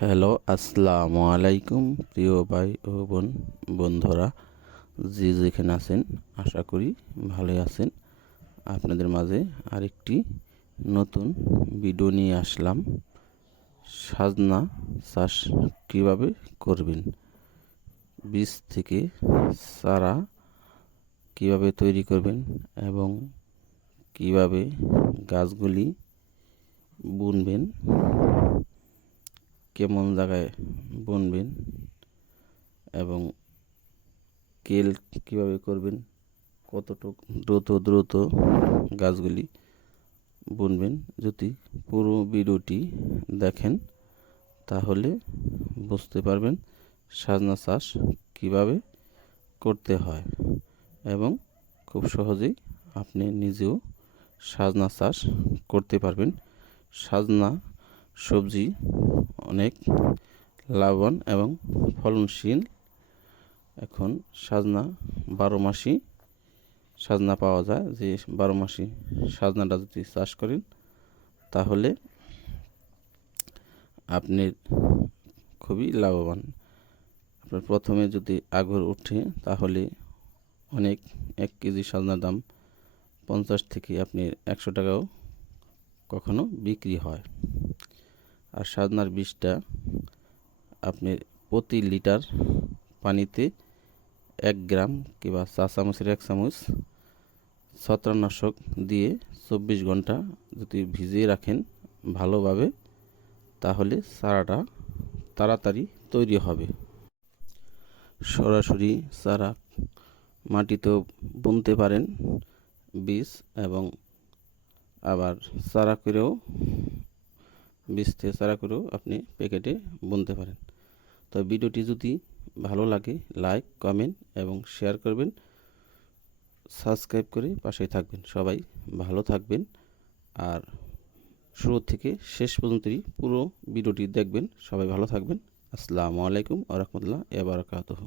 Hello, আসসালামু আলাইকুম প্রিয় ভাই ও বোন, বন্ধুরা। যে যেখানে আছেন, আশা করি ভালোই আছেন। আপনাদের মাঝে আরেকটি নতুন ভিডিও নিয়ে আসলাম। সাজনা চাষ কীভাবে করবেন? বীজ থেকে চারা কীভাবে তৈরি করবেন? এবং কীভাবে গাছগুলি বুনবেন? কেমন জায়গায় বুনবেন এবং কেল কীভাবে করবেন, কতটুক দ্রুত দ্রুত গাছগুলি বুনবেন, যদি পুরো ভিডিওটি দেখেন তাহলে বুঝতে পারবেন সাজনা চাষ কীভাবে করতে হয় এবং খুব সহজেই আপনি নিজেও সাজনা চাষ করতে পারবেন। সাজনা সবজি, অনেক লাভবান এবং ফলনশীল। এখন সাজনা বারো মাসই সাজনা পাওয়া যায়। যে বারো মাসি সাজনাটা যদি চাষ করেন, তাহলে আপনি খুবই লাভবান। আপনার প্রথমে যদি আগর উঠে, তাহলে অনেক এক কেজি সাজনার দাম পঞ্চাশ থেকে আপনি একশো টাকাও কখনো বিক্রি হয়। আর সাজনার বিষটা আপনি প্রতি লিটার পানিতে এক গ্রাম কিংবা চা চামচের এক চামচ ছত্রাকনাশক দিয়ে চব্বিশ ঘণ্টা যদি ভিজিয়ে রাখেন ভালোভাবে, তাহলে চারাটা তাড়াতাড়ি তৈরি হবে। সরাসরি চারা মাটিতেও বুনতে পারেন, বীজ এবং আবার চারা করেও বীজ থেকে চারা করেও আপনি প্যাকেটে বুনতে পারেন। তো ভিডিওটি যদি ভালো লাগে, লাইক, কমেন্ট এবং শেয়ার করবেন। সাবস্ক্রাইব করে পাশে থাকবেন। সবাই ভালো থাকবেন আর শুরু থেকে শেষ পর্যন্তই পুরো ভিডিওটি দেখবেন। সবাই ভালো থাকবেন। আসসালামু আলাইকুম আ রহমতুল্লাহ এবারকাতহ